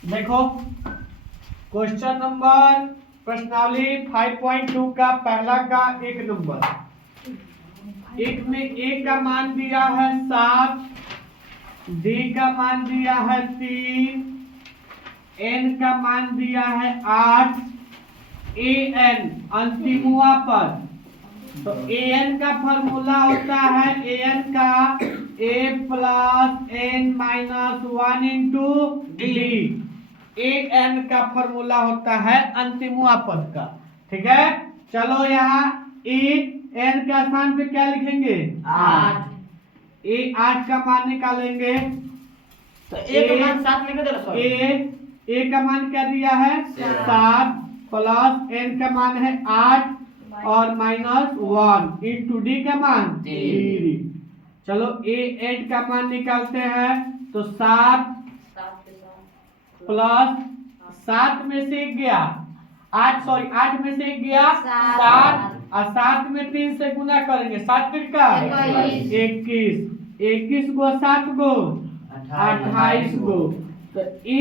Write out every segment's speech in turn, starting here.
देखो question number प्रश्नावली 5.2 का पहला का 1 नंबर। एक में ए का मान दिया है 7, डी का मान दिया है 3, एन का मान दिया है 8, ए एन अंतिमुआ पद। तो ए एन का फॉर्मूला होता है ए एन का a plus n minus 1 into d. A n का फॉर्मूला होता है अंतिमुआ पद का। ठीक है, चलो यहाँ ए एन के स्थान पे क्या लिखेंगे 8। ए 8 का मान निकालेंगे तो ए का मान 7 लिख दो। ए का मान क्या दिया है 7 प्लस एन का मान है 8 और माइनस 1 इंटू डी का मान 3। चलो ए 8 का मान निकालते हैं तो 7 प्लस 7 में से 1 गया 8 में से 1 गया 7 और 7 में 3 से गुना करेंगे 7 का 21 21 गो 7 गो 28 गो। तो ए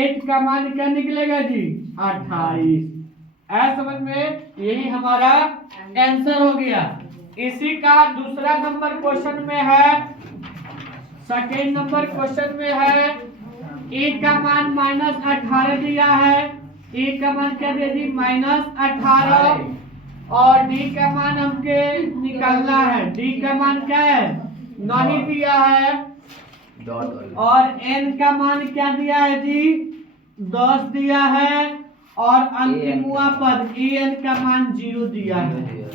8 का मान क्या निकलेगा जी 28। ऐसा समझ में, यही हमारा आंसर हो गया। इसी का दूसरा नंबर क्वेश्चन में है, सेकेंड नंबर क्वेश्चन में है ए का मान -18 दिया है। ए का मान क्या दिया जी -18 और डी का मान हमके निकालना है। डी का मान क्या है नहीं दिया है और एन का मान क्या दिया है जी 10 दिया है और अंतिमुआ पद ए एन का मान 0 दिया है।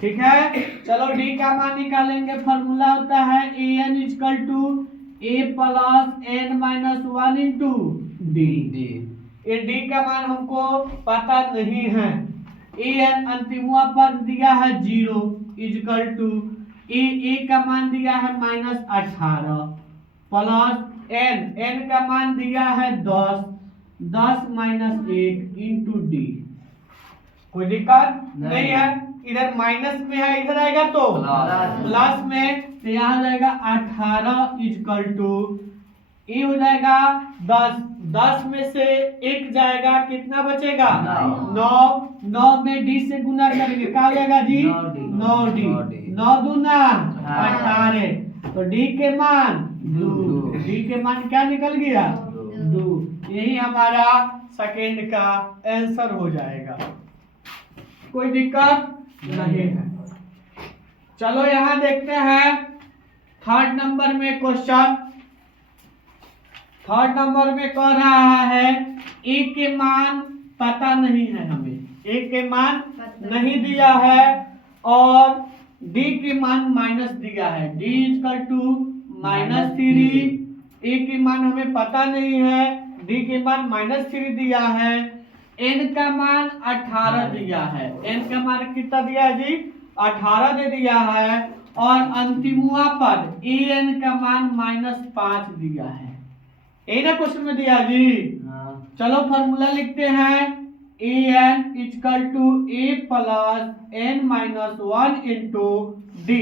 ठीक है, चलो डी का मान निकालेंगे। फॉर्मूला होता है a n equal to a plus n minus 1 into d. ये डी का मान हमको पता नहीं है। ए एन अंतिमुआ पद दिया है 0 इक्वल टू ए का मान दिया है -18 प्लस एन का मान दिया है 10 माइनस 1 इंटू डी। कोई दिक्कत नहीं है। इधर माइनस में है, इधर आएगा तो प्लस में, तो यहाँ जाएगा 18 इक्वल टू ए हो जाएगा 10 में से 1 जाएगा, कितना बचेगा 9 में डी से गुना करेंगे क्या हो जाएगा जी 9D 9 दूना 18। तो डी के मान 2, डी के मान क्या निकल गया 2। यही हमारा सेकेंड का आंसर हो जाएगा। कोई दिक्कत नहीं है। चलो यहाँ देखते हैं थर्ड नंबर में क्वेश्चन। थर्ड नंबर में कह रहा है ए के मान पता नहीं है, हमें ए के मान नहीं दिया है और डी के मान माइनस दिया है। D equal to -3। ए के मान हमें पता नहीं है, डी के मान -3 दिया है, एन का मान 18 दिया है। एन का मान कितना दिया है जी 18 दे दिया है और अंतिमुआ पद ए एन का मान -5 दिया है। ए ना क्वेश्चन में दिया जी। चलो फॉर्मूला लिखते हैं a n equal to a plus n minus 1 into d.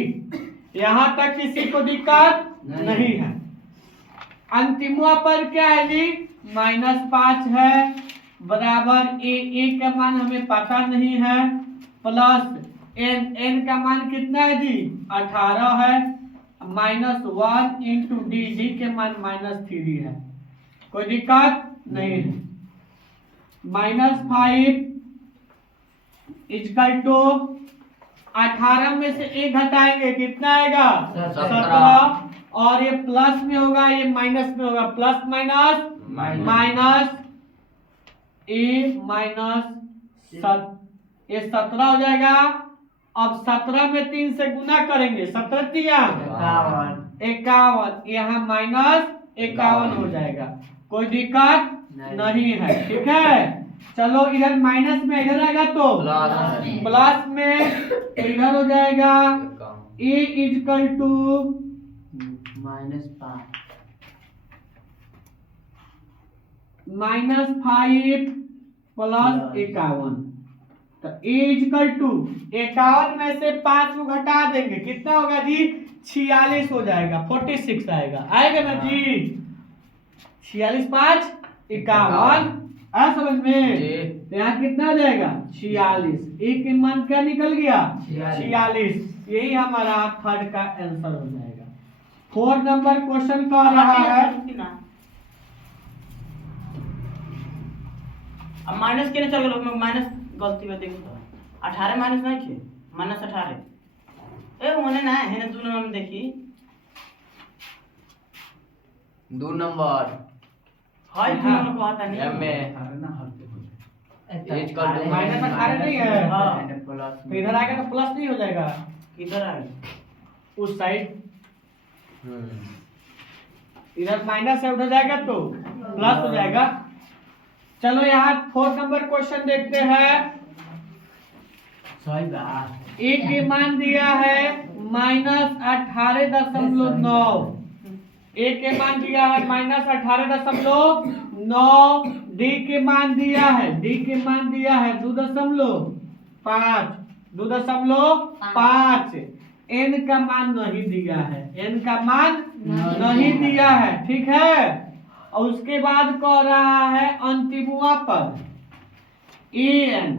यहाँ तक किसी को दिक्कत नहीं है। अंतिमुआ पद क्या है जी -5 है बराबर ए का मान हमें पता नहीं है प्लस एन का मान कितना है जी 18 है -1 इंटू डी के मान -3 है। कोई दिक्कत नहीं है। -5 इक्वल टू 18 में से 1 घटाएंगे कितना आएगा 17 और ये प्लस में होगा ये माइनस में होगा, प्लस माइनस ए माइनस ये 17 हो जाएगा। अब 17 में 3 से गुना करेंगे 17 दिया 51, यहाँ -51 हो जाएगा। कोई दिक्कत नहीं है। ठीक है, चलो इधर माइनस में इधर आएगा तो प्लस में इधर हो जाएगा ए इक्वल टू -5 प्लस 51। तो ए इक्वल टू 51 में से 5 को घटा देंगे कितना होगा जी 46 हो जाएगा, 46 आएगा ना जी। 46 5 51 आ समझ में। जी। तो यहाँ कितना आ जाएगा 46, एक के मान क्या निकल गया 46। यही हमारा थर्ड का आंसर हो जाएगा। 4 नंबर क्वेश्चन कर रहा है। अब माइनस के चल गलो माइनस गलती में देखो तो 18 माइनस नहीं थे माइनस 18 ए होने ना है ना 2 नंबर में देखी 2 नंबर हाय 2 नंबर को आता नहीं एम में एज का माइनस 18 नहीं है। हाँ। तो इधर आएगा तो प्लस नहीं हो जाएगा किधर है उस साइड, इधर माइनस है उधर जाएगा तो प्लस हो जाएगा। चलो यहाँ 4 नंबर क्वेश्चन देखते हैं। सही बात ए के मान दिया है -18.9, ए के मान दिया है -18.9, डी के मान दिया है 2.5, एन का मान नहीं दिया है, एन का मान नहीं दिया है, ठीक है। और उसके बाद कह रहा है अंतिमुआ पद एन,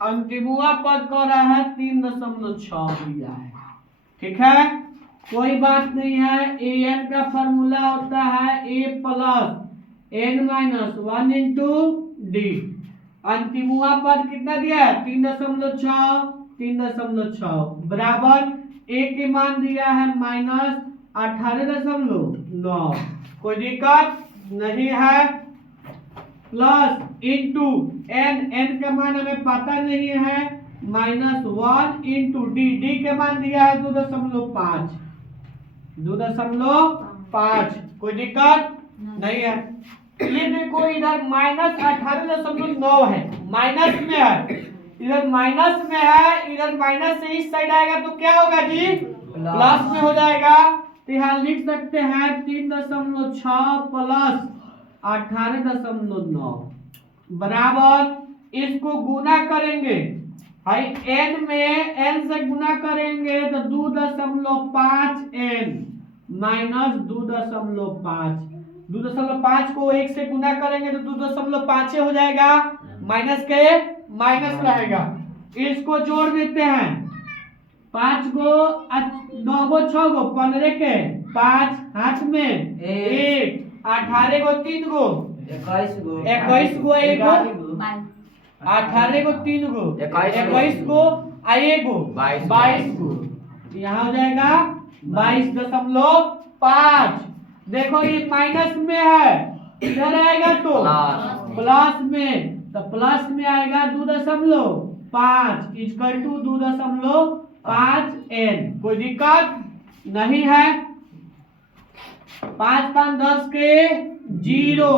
अंतिमुआ पद कह रहा है 3.6 दिया है, ठीक है। कोई बात नहीं है, ए एन का फॉर्मूला होता है a plus n minus 1 into d. अंतिमुआ पद कितना दिया है 3.6 बराबर ए के मान दिया है -18.9, कोई दिक्कत नहीं है, प्लस इंटू एन, एन का मान हमें पता नहीं है, -1 इंटू डी, डी के मान दिया है 2.5, कोई दिक्कत नहीं है। ये देखो इधर -18.9 है, माइनस में है, इधर माइनस में है, इधर माइनस से इस साइड आएगा तो क्या होगा जी प्लस में हो जाएगा। तो यहाँ लिख सकते हैं 3.6 प्लस 18.9 बराबर, इसको गुना करेंगे भाई n में, n से गुना करेंगे तो 2.5 n माइनस 2.5 को 1 से गुना करेंगे तो 2.5 हो जाएगा, माइनस के माइनस रहेगा। इसको जोड़ देते हैं, 5 को 9 को 6 को 15 के 5 हाथ में 1, 18 को 3 को 21 को 1 को 18 को 3 को 21 को 1 को 22 को, यहाँ हो जाएगा 22.5। देखो ये माइनस में है, इधर आएगा तो प्लस में, तो प्लस में आएगा 2.5 इक्वल टू 2.5 n, कोई दिक्कत नहीं है। 5 5 10 के 0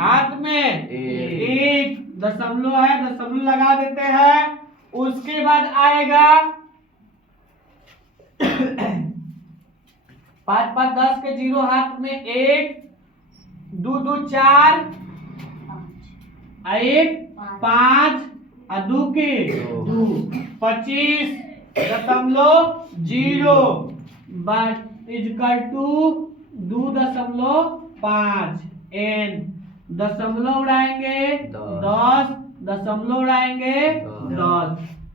हाथ में 1 दशमलव है, दशमलव लगा देते हैं। उसके बाद आएगा 5 5 10 के 0 हाथ में 1 2 2 4 1 5 और 2 के 2 25.0 इक्वल टू 2.5 n, दशमलव उड़ाएंगे 10, दशमलव उड़ाएंगे 10,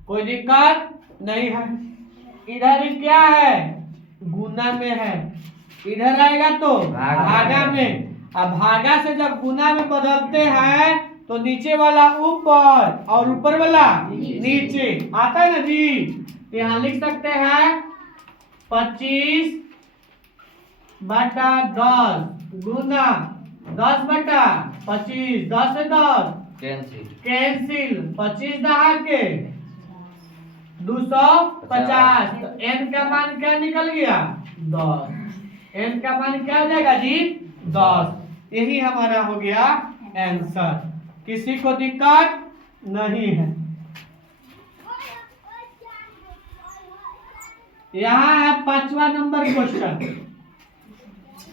कोई दिक्कत नहीं है। इधर क्या है गुना में है, इधर आएगा तो भागा में। अब भागा से जब गुना में बदलते हैं तो नीचे वाला ऊपर और ऊपर वाला नीचे आता है ना जी। तो यहाँ लिख सकते हैं 25/10 गुना 10/25, 10 से 10 कैंसिल, 25 दहा के 250। तो n का मान क्या निकल गया 10, n का मान क्या हो जाएगा जी 10। यही हमारा हो गया आंसर, किसी को दिक्कत नहीं है। यहाँ है 5वां नंबर क्वेश्चन।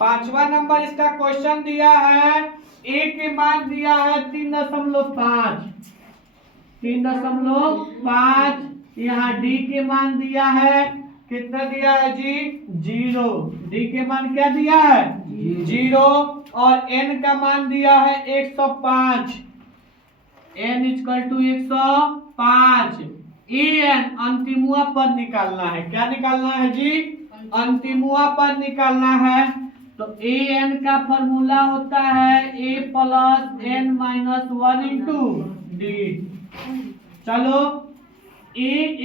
5वां नंबर इसका क्वेश्चन दिया है, ए के मान दिया है 3.5, यहाँ डी के मान दिया है कितना दिया है जी 0, डी के मान क्या दिया है 0 और n का मान दिया है 105, n इक्वल टू 105। en अंतिमुआ पद निकालना है, क्या निकालना है जी अंतिमुआ पद निकालना है। तो an का फॉर्मूला होता है a plus n minus 1 into D. चलो a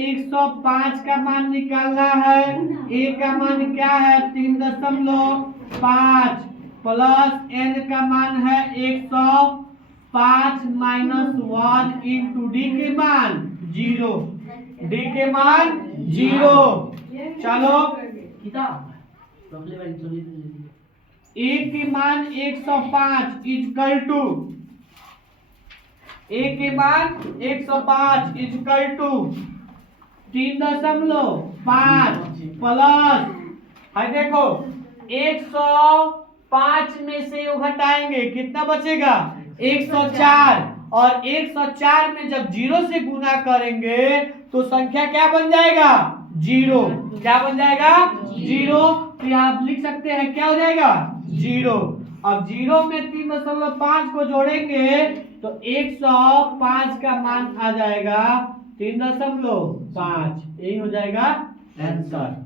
105 का मान निकालना है, a का मान क्या है 3.5 प्लस n का मान है 105 माइनस 1 इंटू डी के मान 0, डी के मान 0। चलो a के मान 105 इक्वल टू a के मान 105 इक्वल टू 3.5 प्लस है देखो 105 में से घटाएंगे कितना बचेगा 104 और 104 में जब 0 से गुना करेंगे तो संख्या क्या बन जाएगा 0, क्या बन जाएगा 0। तो यहाँ आप लिख सकते हैं क्या हो जाएगा 0। अब 0 में 3.5 को जोड़ेंगे तो 105 का मान आ जाएगा 3.5, यही हो जाएगा आंसर।